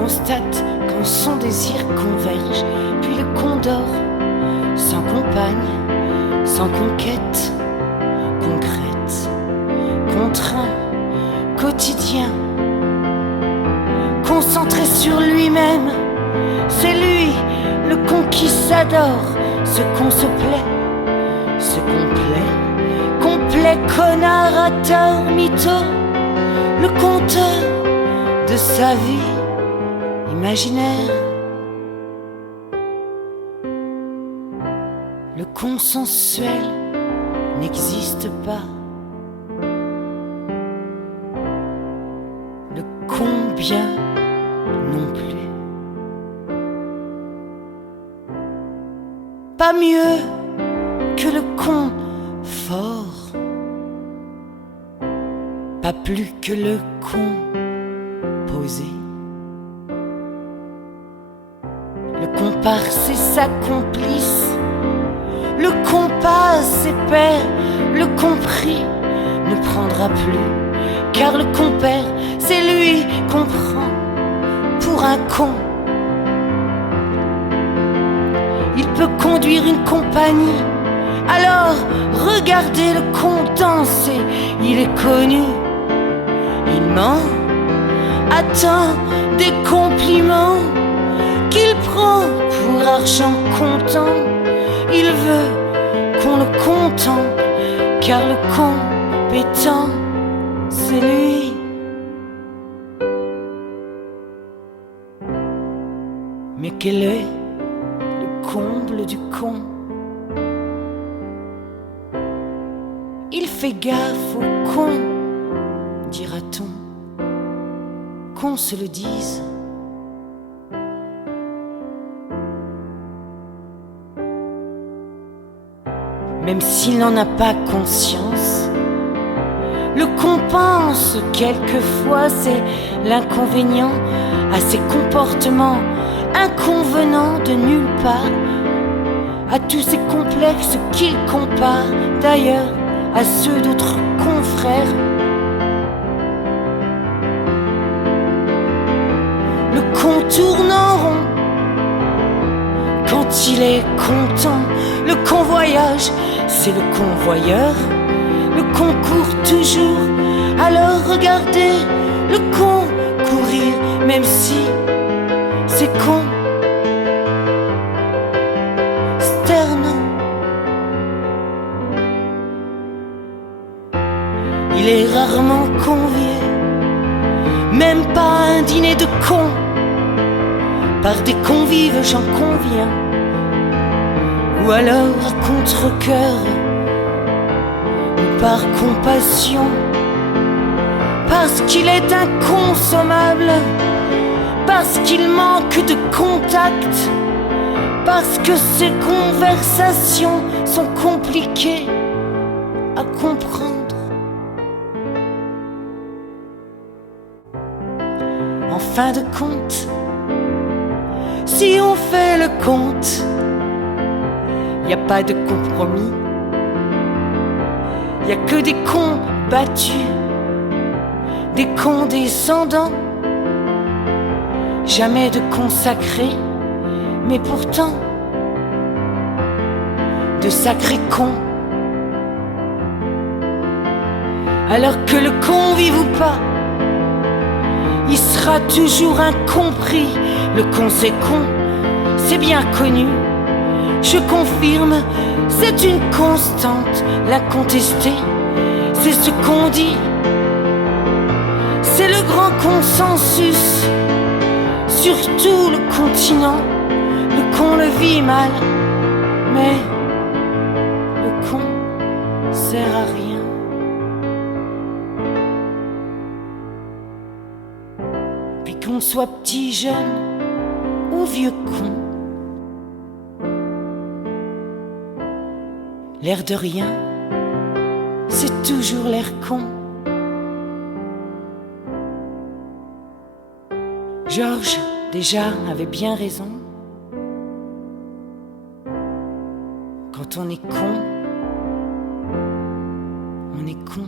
constate quand son désir converge, puis le condor, sans compagne, sans conquête concrète, contraint, quotidien, concentré sur lui-même. C'est lui, le con qui s'adore, ce qu'on se plaît, ce complet connard à tort, mytho, le conteur de sa vie imaginaire. Le consensuel n'existe pas. Le combien non plus. Pas mieux que le confort, pas plus que le composé. Le comparse et sa complice, le compas ses pairs, le compris ne prendra plus, car le compère, c'est lui qu'on prend pour un con. Il peut conduire une compagnie, alors regardez le con danser, il est connu. Il ment, attend des compliments qu'il prend pour argent comptant. Il veut qu'on le contemple, car le compétent, c'est lui. Mais quel est le comble du con? Il fait gaffe au con, dira-t-on, qu'on se le dise. Même s'il n'en a pas conscience, le con pense quelquefois c'est l'inconvénient à ses comportements inconvenants de nulle part, à tous ces complexes qu'il compare d'ailleurs à ceux d'autres confrères. Le con tourne en rond quand il est content, le con voyage, c'est le convoyeur. Le con court toujours, alors regardez le con courir, même si c'est con. Sterne, il est rarement convié, même pas un dîner de cons, par des convives, j'en conviens, ou alors à contre-cœur, ou par compassion, parce qu'il est inconsommable, parce qu'il manque de contact, parce que ses conversations sont compliquées à comprendre. En fin de compte, si on fait le compte, y a pas de compromis, y a que des cons battus, des condescendants, jamais de consacrés, mais pourtant de sacrés cons. Alors que le con vive ou pas, il sera toujours incompris. Le con c'est con, c'est bien connu. Je confirme, c'est une constante, l'incontesté, c'est ce qu'on dit. C'est le grand consensus sur tout le continent. Le con le vit mal, mais le con sert à rien. Puis qu'on soit petit, jeune ou vieux con, l'air de rien, c'est toujours l'air con. Georges, déjà, avait bien raison. Quand on est con, on est con.